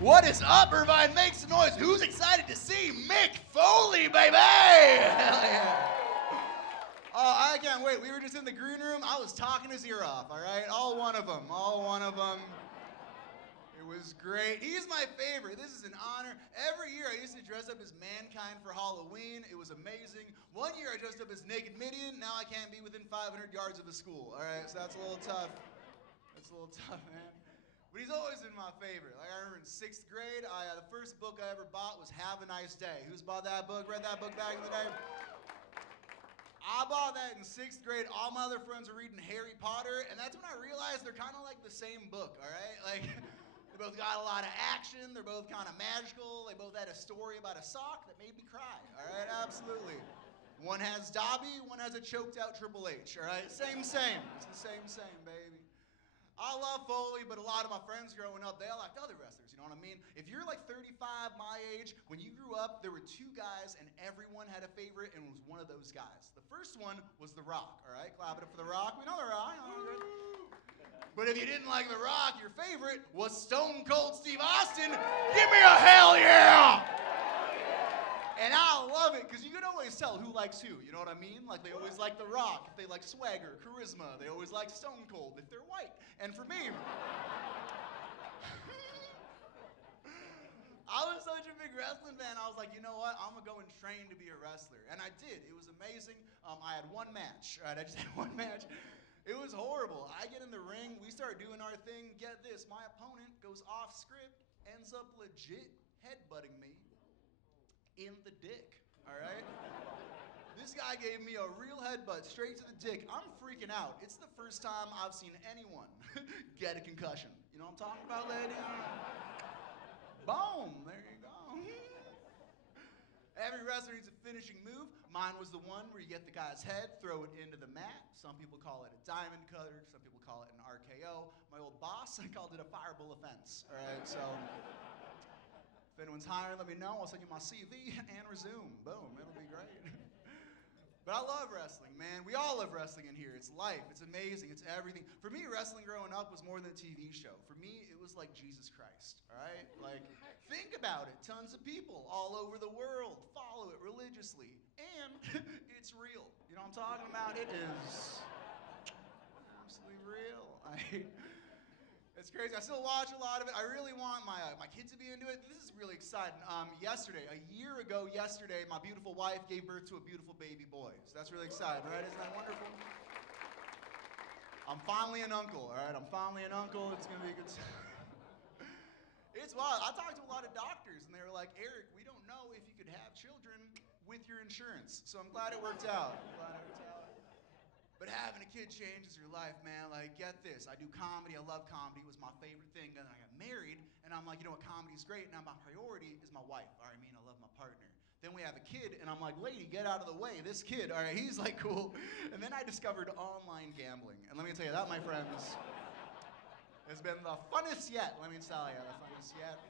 What is up, Irvine? Make some noise. Who's excited to see Mick Foley, baby? Hell yeah. Oh, I can't wait. We were just in the green room. I was talking his ear off, all right? All one of them. It was great. He's my favorite. This is an honor. Every year I used to dress up as Mankind for Halloween. It was amazing. One year I dressed up as Naked Midian. Now I can't be within 500 yards of the school. All right, so that's a little tough. That's a little tough, man. But he's always been my favorite. Like I remember in 6th grade, the first book I ever bought was Have a Nice Day. Who's bought that book? Read that book back in the day? I bought that in 6th grade. All my other friends were reading Harry Potter, and that's when I realized they're kind of like the same book, all right? Like, they both got a lot of action. They're both kind of magical. They both had a story about a sock that made me cry, all right? Absolutely. One has Dobby, one has a choked out Triple H, all right? Same. It's the same, baby. I love Foley, but a lot of my friends growing up, they all liked other wrestlers, you know what I mean? If you're like 35, my age, when you grew up, there were 2 guys and everyone had a favorite and was one of those guys. The first one was The Rock, all right? Clap it up for The Rock. We know The Rock. But if you didn't like The Rock, your favorite was Stone Cold Steve Austin. Give me a hell yeah! And I love it, because you can always tell who likes who, you know what I mean? Like, they always like The Rock if they like swagger, charisma. They always like Stone Cold if they're white. And for me, I was such a big wrestling fan, I was like, you know what? I'm going to go and train to be a wrestler. And I did. It was amazing. I had 1 match, all right? I just had 1 match. It was horrible. I get in the ring. We start doing our thing. Get this. My opponent goes off script, ends up legit headbutting me in the dick, all right? This guy gave me a real headbutt straight to the dick. I'm freaking out. It's the first time I've seen anyone get a concussion. You know what I'm talking about, lady? Boom, there you go. Every wrestler needs a finishing move. Mine was the one where you get the guy's head, throw it into the mat. Some people call it a diamond cutter. Some people call it an RKO. My old boss, I called it a fireable offense, all right? So if anyone's hiring, let me know. I'll send you my CV and resume. Boom, it'll be great. But I love wrestling, man. We all love wrestling in here. It's life. It's amazing. It's everything. For me, wrestling growing up was more than a TV show. For me, it was like Jesus Christ, all right? Like, think about it. Tons of people all over the world follow it religiously. And it's real. You know what I'm talking about? It is absolutely real. It's crazy. I still watch a lot of it. I really want my kids to be into it. This is really exciting. A year ago yesterday, my beautiful wife gave birth to a beautiful baby boy. So that's really exciting, right? Isn't that wonderful? I'm finally an uncle, all right? I'm finally an uncle. It's going to be a good time. It's wild. I talked to a lot of doctors, and they were like, Eric, we don't know if you could have children with your insurance. So I'm glad it worked out. But having a kid changes your life, man. Like, get this. I do comedy. I love comedy. It was my favorite thing. And then I got married, and I'm like, you know what? Comedy's great. Now my priority is my wife. All right, I love my partner. Then we have a kid, and I'm like, lady, get out of the way. This kid, all right, he's like cool. And then I discovered online gambling. And let me tell you, that, my friends, has been the funnest yet. Let me tell you, the funnest yet.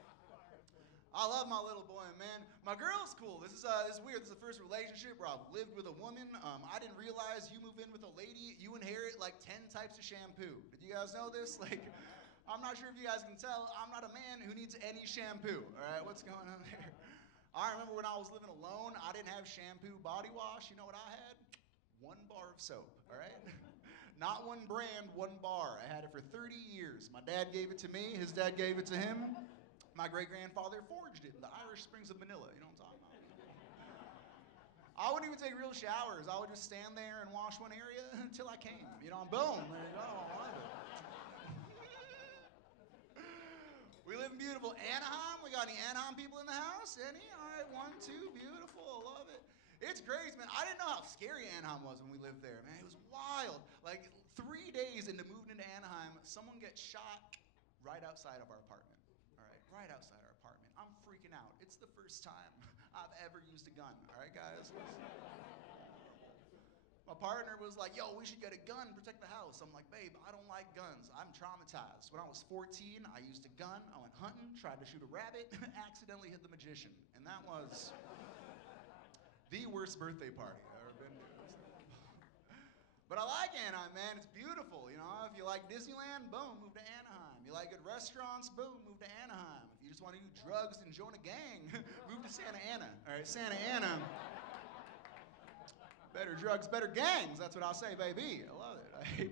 I love my little boy, man. My girl's cool. This is weird. This is the first relationship where I've lived with a woman. I didn't realize you move in with a lady, you inherit like 10 types of shampoo. Did you guys know this? Like, I'm not sure if you guys can tell, I'm not a man who needs any shampoo. All right, what's going on there? I remember when I was living alone, I didn't have shampoo, body wash. You know what I had? 1 bar of soap, all right? Not 1 brand, 1 bar. I had it for 30 years. My dad gave it to me. His dad gave it to him. My great-grandfather forged it in the Irish Springs of Manila. You know what I'm talking about? I wouldn't even take real showers. I would just stand there and wash one area until I came. You know, boom, there you go. I love it. We live in beautiful Anaheim. We got any Anaheim people in the house? Any? All right, 1, 2, beautiful. I love it. It's crazy, man. I didn't know how scary Anaheim was when we lived there, man. It was wild. Like, 3 days into moving into Anaheim, someone gets shot right outside of our apartment. Right outside our apartment. I'm freaking out. It's the first time I've ever used a gun. All right, guys? My partner was like, yo, we should get a gun and protect the house. I'm like, babe, I don't like guns. I'm traumatized. When I was 14, I used a gun. I went hunting, tried to shoot a rabbit, accidentally hit the magician. And that was the worst birthday party I've ever been to. But I like Anaheim, man. It's beautiful. You know, if you like Disneyland, boom, move to Anaheim. You like good restaurants, boom, move to Anaheim. If you just just want to do drugs and join a gang. Move to Santa Ana. All right, Santa Ana. Better drugs, better gangs. That's what I'll say, baby. I love it.